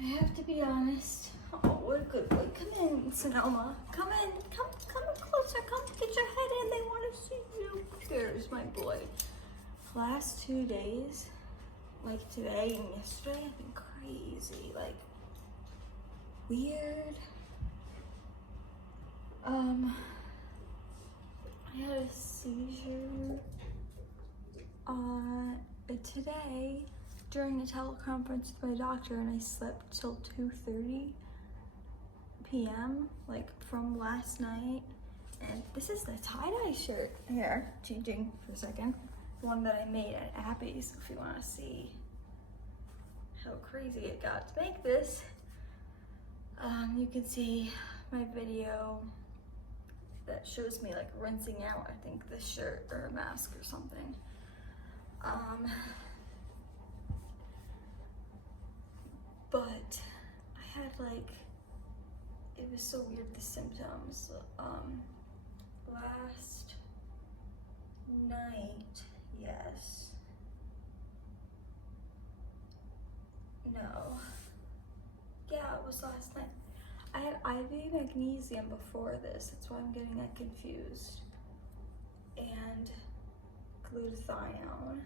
I have to be honest. Oh, what a good boy. Come in, Sonoma. Come in. Come closer. Come get your head in. They want to see you. There's my boy. The last 2 days, like today and yesterday, have been crazy. Like, weird. I had a seizure today during a teleconference with my doctor, and I slept till 2:30 p.m. like from last night. And this is the tie-dye shirt here, changing for a second, the one that I made at Appy's, if you want to see how crazy it got to make this. You can see my video that shows me like rinsing out, I think, this shirt or a mask or something. But I had like, it was so weird, the symptoms. Last night, yes. No. Yeah, it was last night. I had IV magnesium before this, that's why I'm getting that confused. And glutathione,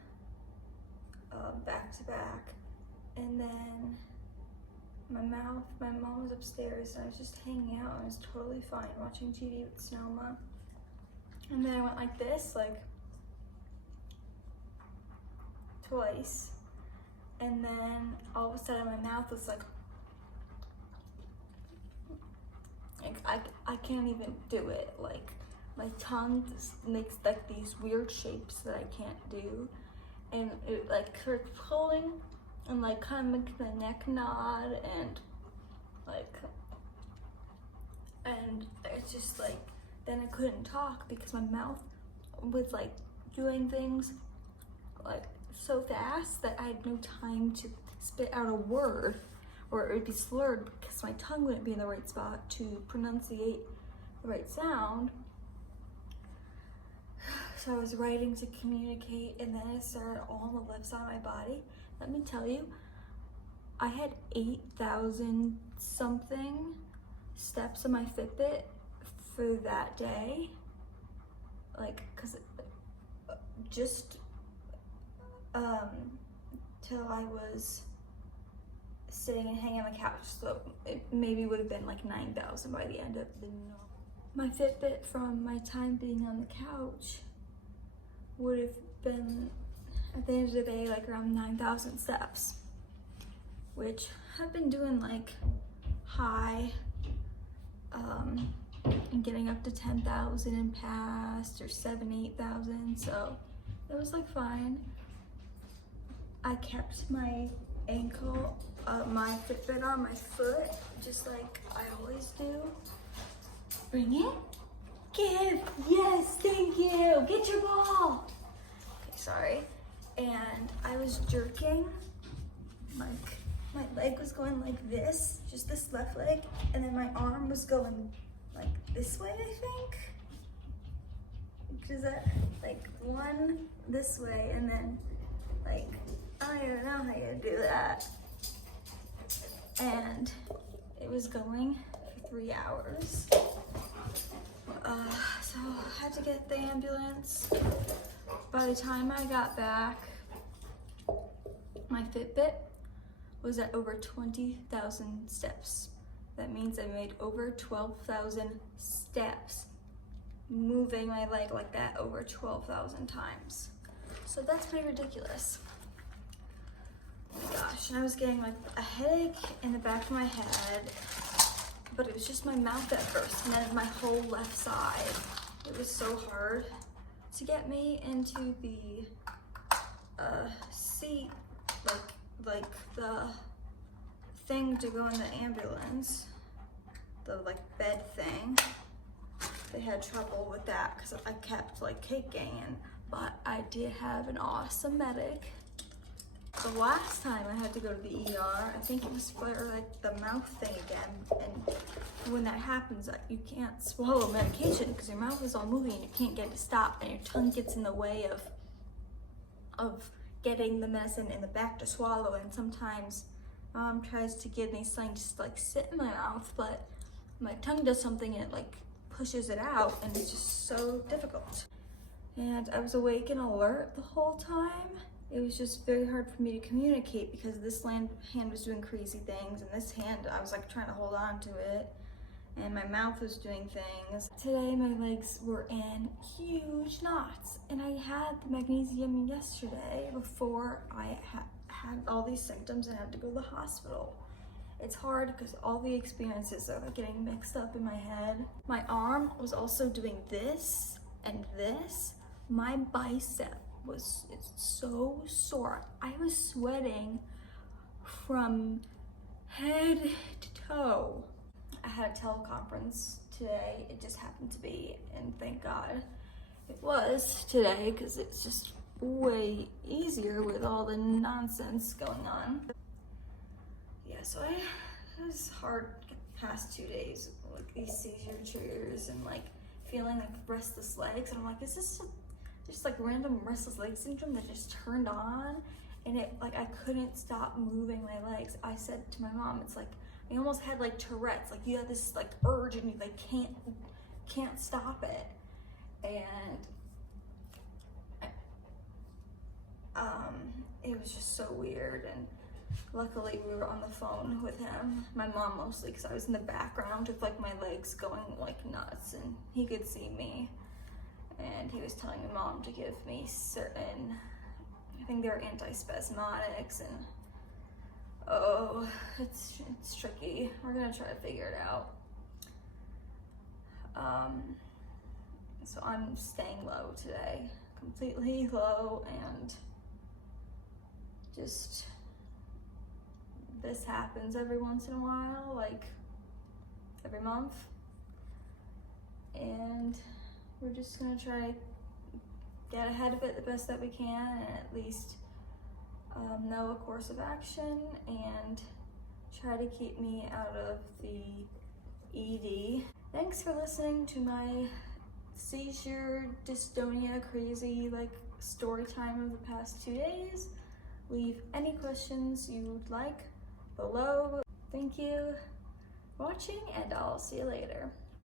back to back. And then my mom was upstairs and I was just hanging out and I was totally fine watching TV with Sonoma. And then I went like this, like twice. And then all of a sudden my mouth was like I can't even do it. Like my tongue just makes like these weird shapes that I can't do. And it like starts pulling and like kind of makes the neck nod and like, and it's just like, then I couldn't talk because my mouth was like doing things like so fast that I had no time to spit out a word, or it would be slurred because my tongue wouldn't be in the right spot to pronunciate the right sound. So I was writing to communicate, and then it started all on the left side of my body. Let me tell you, I had 8,000 something steps on my Fitbit for that day. Like, cause just till I was sitting and hanging on the couch, so it maybe would have been like 9,000 by the end of the night. My Fitbit from my time being on the couch would have been, at the end of the day, like around 9,000 steps, which I've been doing like high, and getting up to 10,000 in past, or 8,000, so it was like fine. I kept my ankle, my Fitbit on my foot, just like I always do. Bring it. Give. Yes, thank you. Get your ball. Okay, sorry. And I was jerking, like my leg was going like this, just this left leg, and then my arm was going like this way, I think. Is that like one this way, and then like, I don't even know how you do that. And it was going for 3 hours. So I had to get the ambulance. By the time I got back, my Fitbit was at over 20,000 steps. That means I made over 12,000 steps, moving my leg like that over 12,000 times. So that's pretty ridiculous. Oh my gosh, and I was getting like a headache in the back of my head, but it was just my mouth at first, and then my whole left side. It was so hard to get me into the seat, like the thing to go in the ambulance, the like bed thing. They had trouble with that because I kept like kicking, but I did have an awesome medic. The last time I had to go to the ER, I think it was for like the mouth thing again, and when that happens, you can't swallow medication because your mouth is all moving and you can't get it to stop, and your tongue gets in the way of getting the medicine in the back to swallow, and sometimes Mom tries to give me something just like sit in my mouth, but my tongue does something and it like pushes it out, and it's just so difficult. And I was awake and alert the whole time. It was just very hard for me to communicate because this hand was doing crazy things, and this hand, I was like trying to hold on to it, and my mouth was doing things. Today my legs were in huge knots, and I had the magnesium yesterday before I had all these symptoms and had to go to the hospital. It's hard because all the experiences are like getting mixed up in my head. My arm was also doing this and this. My bicep it's so sore. I was sweating from head to toe. I had a teleconference today. It just happened to be, and thank God it was today because it's just way easier with all the nonsense going on. Yeah, so it was hard the past 2 days, like these seizure triggers and like feeling like restless legs, and I'm like, is this just like random restless leg syndrome that just turned on? And it like I couldn't stop moving my legs. I said to my mom, it's like I almost had like Tourette's, like you have this like urge and you like can't stop it. And it was just so weird, and luckily we were on the phone with him, my mom mostly, because I was in the background with like my legs going like nuts, and he could see me. And he was telling my mom to give me certain, I think they're antispasmodics, and oh, it's tricky. We're gonna try to figure it out. So I'm staying low today, completely low, and just this happens every once in a while, like every month, and we're just gonna try to get ahead of it the best that we can, and at least know a course of action and try to keep me out of the ED. Thanks for listening to my seizure, dystonia, crazy like story time of the past 2 days. Leave any questions you would like below. Thank you for watching, and I'll see you later.